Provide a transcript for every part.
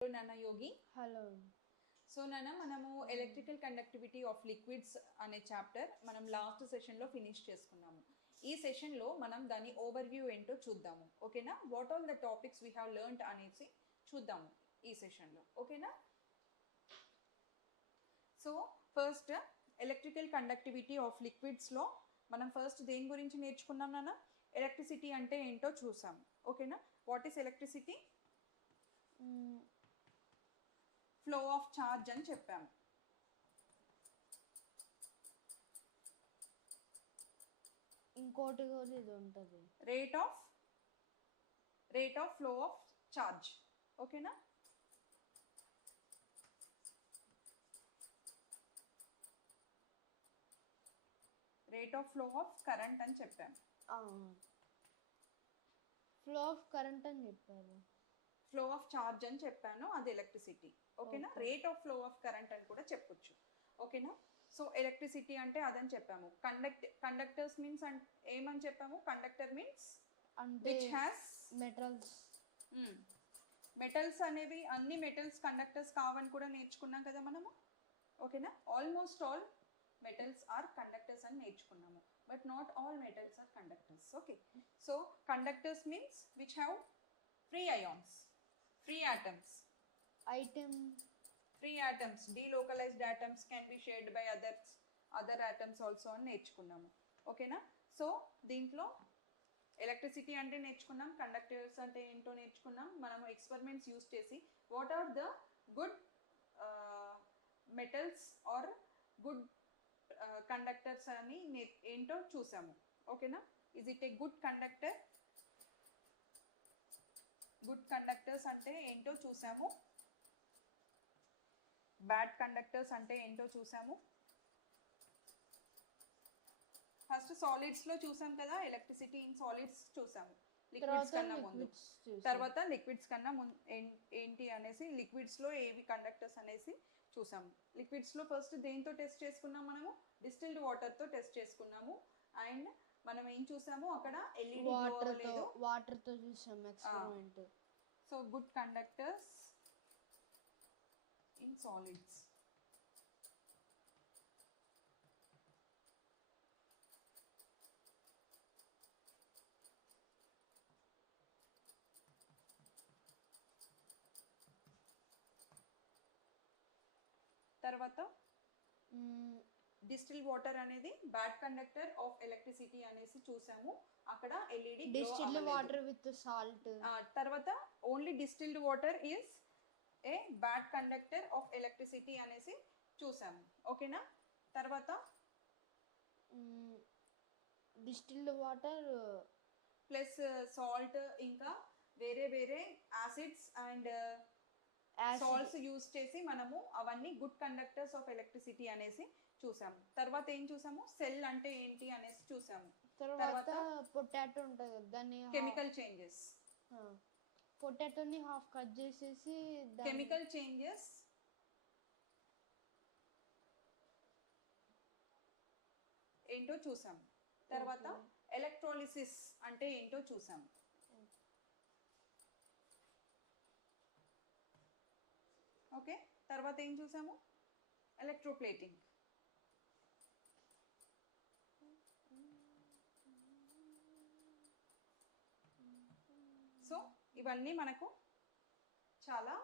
Hello నాన్న యోగి. Hello. So నాన్న మనము ఎలక్ట్రికల్ కండక్టివిటీ ఆఫ్ లిక్విడ్స్ అనే చాప్టర్ మనం లాస్ట్ సెషన్లో ఫినిష్ చేసుకున్నాము. ఈ సెషన్లో మనం దాని ఓవర్వ్యూ ఏంటో చూద్దాము. ఓకేనా? What all the topics we have learned అనేసి చూద్దాము ఈ సెషన్లో. ఓకేనా? So first electrical conductivity of లిక్విడ్స్లో మనం ఫస్ట్ దేని గురించి నేర్చుకున్నాం నాన్న? ఎలక్ట్రిసిటీ అంటే ఏంటో చూసాము. ఓకేనా? What is electricity? Flow of charge అని చెప్పాము. ఇంకోటి కూడా ఇది ఉంటుంది, rate of flow of charge. ఓకేనా? Rate of flow of current అని చెప్పాము. ఫ్లో ఆఫ్ కరెంట్ అని చెప్పారు. ఫ్లో ఆఫ్ ఛార్జ్ అని చెప్పాను, అది ఎలక్ట్రిసిటీ. ఓకేనా? Rate of flow of current అని కూడా చెప్పొచ్చు. ఓకేనా? సో ఎలక్ట్రిసిటీ అంటే అదని చెప్పాము. కండక్టర్స్ మీన్స్ ఏమని చెప్పాము? Conductor means which has metals అనేవి అన్ని మెటల్స్ కండక్టర్స్ కావని కూడా నేర్చుకున్నాం కదా మనము. ఓకేనా? Almost all metals are conductors అని నేర్చుకున్నాము, but not all metals are conductors. Okay, so conductors means which have free ions, free atoms. Free atoms, delocalized atoms can be shared by other atoms also అని నేర్చుకున్నాము. ఓకేనా? So దీంట్లో electricity అంటే నేర్చుకున్నాం, conductors అంటే ఏంటో నేర్చుకున్నాం. మనము ఎక్స్పెరిమెంట్స్ యూస్ చేసి what are the good metals are good conductors అని ఏంటో చూసాము. ఓకేనా? Is it a good conductor? Good conductors అంటే ఏంటో చూసాము, బ్యాడ్ కండక్టర్స్ అంటే ఏంటో చూసాము. ఫస్ట్ సాలిడ్స్లో చూసాం కదా, ఎలక్ట్రిసిటీ ఇన్ సాలిడ్స్ చూసాము లిక్విడ్స్ కన్నా ముందు. తర్వాత లిక్విడ్స్ కన్నా ఏంటి అనేసి లిక్విడ్స్లో ఏవి కండక్టర్స్ అనేసి చూసాము. లిక్విడ్స్లో ఫస్ట్ దేంతో టెస్ట్ చేసుకున్నాం మనము? డిస్టిల్డ్ వాటర్తో టెస్ట్ చేసుకున్నాము. అండ్ మనం ఏం చూసాము అక్కడ? ఎల్ఈడి వాటర్తో చూసాము experiment. So good conductors in solids. తర్వాత డిస్టిల్ వాటర్ అనేది బ్యాడ్ కండక్టర్ ఆఫ్ ఎలక్ట్రిసిటీ అనేసి చూసాము. అక్కడ LED distilled water with salt. తర్వాత only distilled water is a bad conductor of electricity అనేసి చూసాము. ఓకేనా? తర్వాత డిస్టిల్డ్ వాటర్ ప్లస్ సాల్ట్ ఇంకా వేరే వేరే యాసిడ్స్ అండ్ సాల్ట్స్ యూస్ చేసి మనము అవన్నీ గుడ్ కండక్టర్స్ ఆఫ్ ఎలక్ట్రిసిటీ అనేసి చూసాము. తర్వాత ఏం చూసాము? సెల్ అంటే ఏంటి అనేసి చూసాము. తర్వాత పొటాటో ఉంటుంది కదా, దాన్ని కెమికల్ చేంజెస్. పొటాటోని హాఫ్ కట్ చేసేసి కెమికల్ చేంజెస్ ఏంటో చూసాము. తర్వాత ఎలక్ట్రోలిసిస్ అంటే ఏంటో చూసాము. ఓకే, తర్వాత ఏం చూసాము? ఎలక్ట్రోప్లేటింగ్. సో ఇవన్నీ మనకు చాలా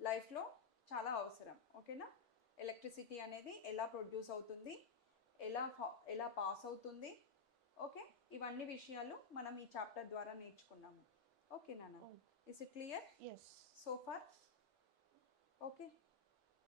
లైఫ్లో చాలా అవసరం. ఓకేనా? ఎలక్ట్రిసిటీ అనేది ఎలా ప్రొడ్యూస్ అవుతుంది, ఎలా పాస్ అవుతుంది, ఓకే, ఇవన్నీ విషయాలు మనం ఈ చాప్టర్ ద్వారా నేర్చుకున్నాము. ఓకే నాన్న, is it clear? Yes. So far okay.